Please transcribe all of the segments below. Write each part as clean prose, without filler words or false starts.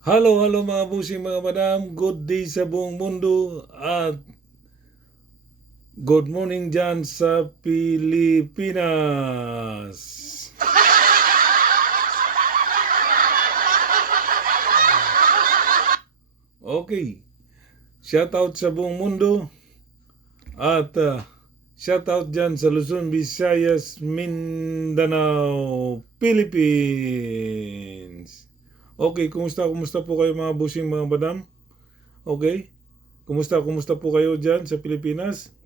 Hello, hello mga busing mga madam. Good day sa buong mundo at good morning dyan sa Pilipinas. Okay, shout out sa buong mundo at shout out dyan sa Luzon, Visayas, Mindanao, Philippines. Okay, kumusta po kayo mga busing mga madam? Okay, kumusta po kayo dyan sa Pilipinas?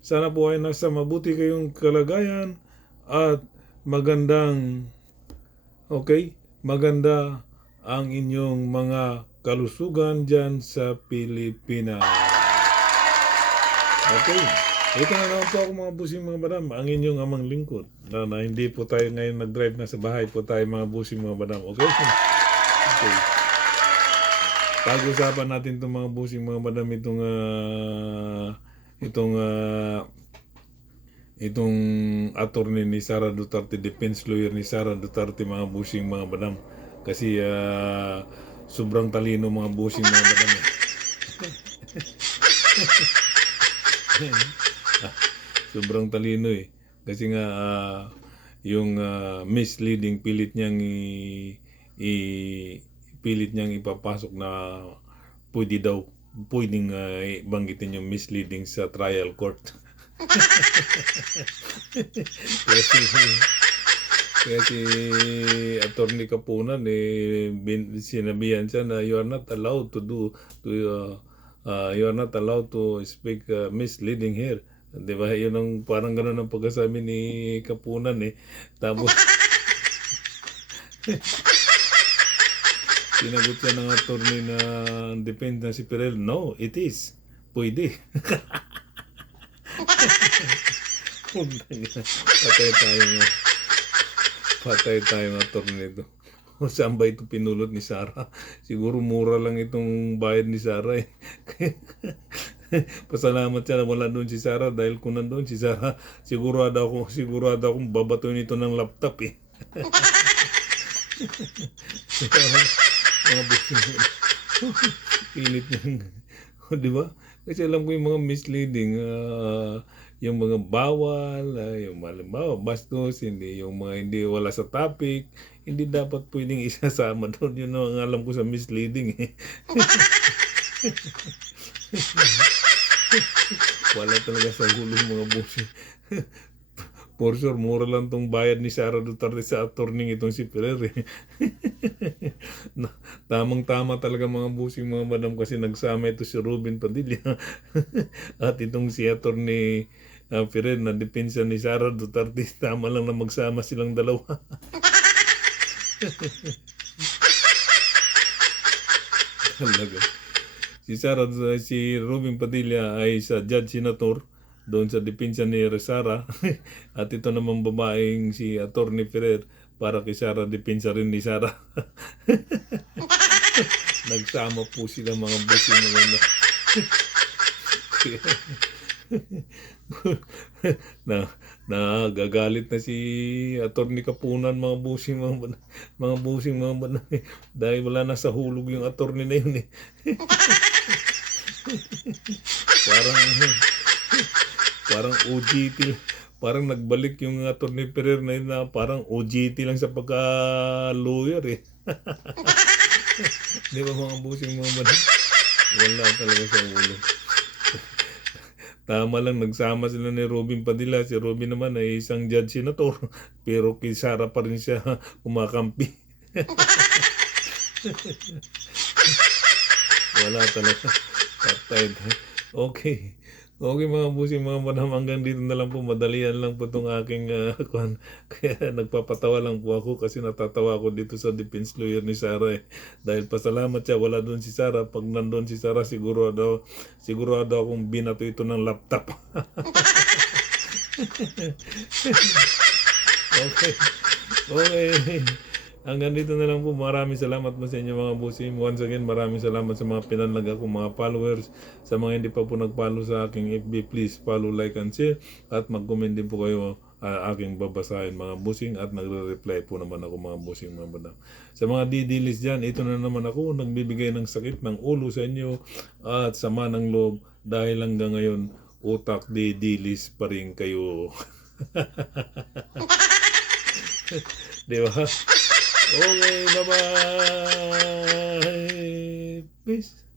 Sana po ay nasa mabuti kayong kalagayan at magandang, maganda ang inyong mga kalusugan dyan sa Pilipinas. Okay, ito na naman po ako mga busing mga madam, ang inyong amang lingkod. Na hindi po tayo ngayon nag-drive na sa bahay po tayo mga busing mga madam, okay? Okay. Pag-usapan natin itong mga busing mga madam, itong attorney ni Sara Duterte, defense lawyer ni Sara Duterte mga busing mga madam. Kasi sobrang talino mga busing mga madam. Sobrang talino eh. Kasi nga yung misleading pilit niyang ipapasok na pwedeng banggitin yung misleading sa trial court. Kaya si Attorney Kapunan sinabihan siya na you are not allowed to speak misleading here. Diba? Yun ang parang gano'n ang pagkasabi ni Kapunan eh. Tapos sinagot siya ng attorney na depende na si Perel. No, it is. Pwede. Patay tayo ng attorney ito. Saan ba ito pinulot ni Sara? Siguro mura lang itong bayad ni Sara eh. Pasalamat siya na wala doon si Sara dahil kung nandoon si Sara, sigurado akong babatuin ito ng laptop eh. Mga busing. Pilit niyang, di ba? Kasi alam ko yung mga misleading, yung mga bawal, yung malimbawa, bastos, hindi wala sa topic, hindi dapat pwedeng isasama doon. Yun ang alam ko sa misleading eh. Wala talaga sa gulong mga busing. For sure, mura lang tong bayad ni Sara Duterte sa attorney itong si Ferrer eh. Tamang-tama talaga mga busing mga madam kasi nagsama ito si Ruben Padilla at itong si attorney Ferrer na depensa ni Sara Duterte. Tama lang na magsama silang dalawa. Talaga. Si Ruben Padilla ay sa judge senator doon sa depensa ni Sara at ito namang babaeng si Attorney Ferrer para kay Sara, depensa rin ni Sara. Nagsama po sila mga busing mga na gagalit na si Attorney Kapunan mga busing mga dahil wala na sa hulog yung attorney na yun eh. parang OJT, parang nagbalik yung Attorney Ferrer na yun na parang OJT lang sa pagka-lawyer eh. Di ba mga busing mga madam? Wala talaga sa ulo. Tama lang, nagsama sila ni Robin Padilla. Si Robin naman ay isang judge senator, pero kay Sara pa rin siya kumakampi. Wala talaga. Patay. Okay. Okay mga busing mga madam, hanggang dito na lang po. Madalian lang po itong aking kaya nagpapatawa lang po ako kasi natatawa ako dito sa defense lawyer ni Sara eh. Dahil pasalamat siya, wala doon si Sara. Pag nandun si Sara, sigurado akong binato ito ng laptop. Okay. Okay. Hanggang dito na lang po. Maraming salamat po sa inyo mga busim. Once again, maraming salamat sa mga pinanlag akong mga followers. Sa mga hindi pa po nag-follow sa aking FB, please follow, like, and share. At mag-comment din po kayo aking babasahin mga busing at nagre-reply po naman ako mga busing mga madam. Sa mga didilis dyan, ito na naman ako nagbibigay ng sakit ng ulo sa inyo at sama ng loob dahil hanggang ngayon utak didilis pa rin kayo. Di ba? Okay, bye-bye. Peace.